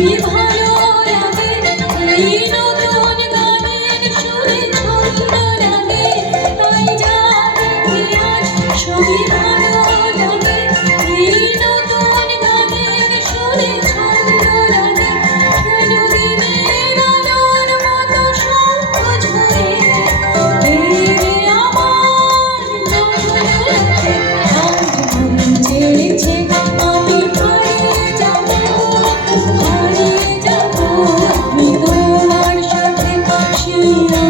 Leave her. you.